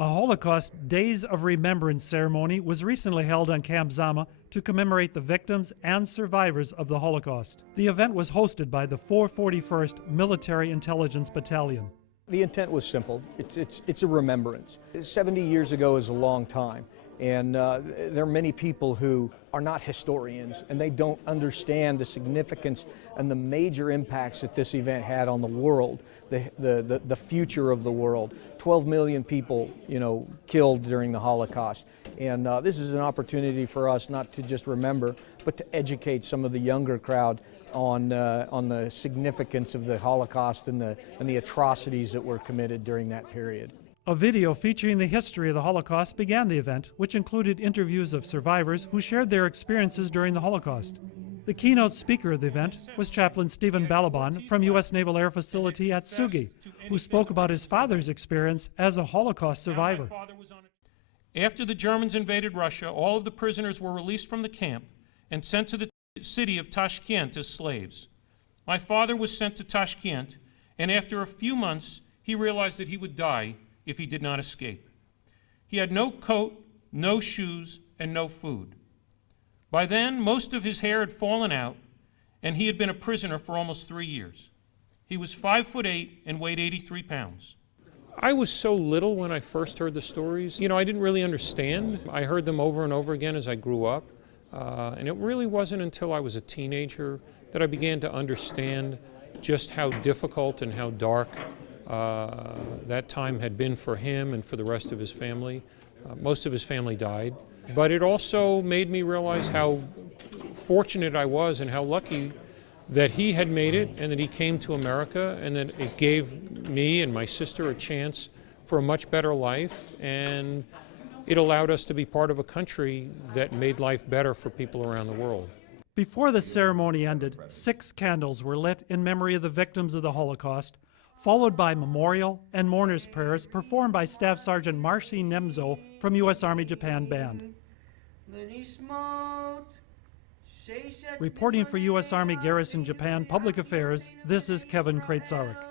A Holocaust Days of Remembrance ceremony was recently held on Camp Zama to commemorate the victims and survivors of the Holocaust. The event was hosted by the 441st Military Intelligence Battalion. The intent was simple. It's a remembrance. 70 years ago is a long time, and there are many people who are not historians, and they don't understand the significance and the major impacts that this event had on the world, the future of the world. 12 million people, killed during the Holocaust, and this is an opportunity for us not to just remember, but to educate some of the younger crowd on the significance of the Holocaust and the atrocities that were committed during that period. A video featuring the history of the Holocaust began the event, which included interviews of survivors who shared their experiences during the Holocaust. The keynote speaker of the event was Chaplain Steven Ballaban from U.S. Naval Air Facility Atsugi, who spoke about his father's experience as a Holocaust survivor. After the Germans invaded Russia, all of the prisoners were released from the camp and sent to the city of Tashkent as slaves. My father was sent to Tashkent, and after a few months, he realized that he would die if he did not escape. He had no coat, no shoes, and no food. By then, most of his hair had fallen out, and he had been a prisoner for almost 3 years. He was 5'8" and weighed 83 pounds. I was so little when I first heard the stories. I didn't really understand. I heard them over and over again as I grew up. And it really wasn't until I was a teenager that I began to understand just how difficult and how dark that time had been for him and for the rest of his family. Most of his family died. But it also made me realize how fortunate I was and how lucky that he had made it and that he came to America, and that it gave me and my sister a chance for a much better life, and it allowed us to be part of a country that made life better for people around the world. Before the ceremony ended, 6 candles were lit in memory of the victims of the Holocaust, followed by memorial and mourners' prayers performed by Staff Sergeant Marci Nemtzow from U.S. Army Japan Band. Reporting for U.S. Army Garrison Japan Public Affairs, this is Kevin Kraitzarek.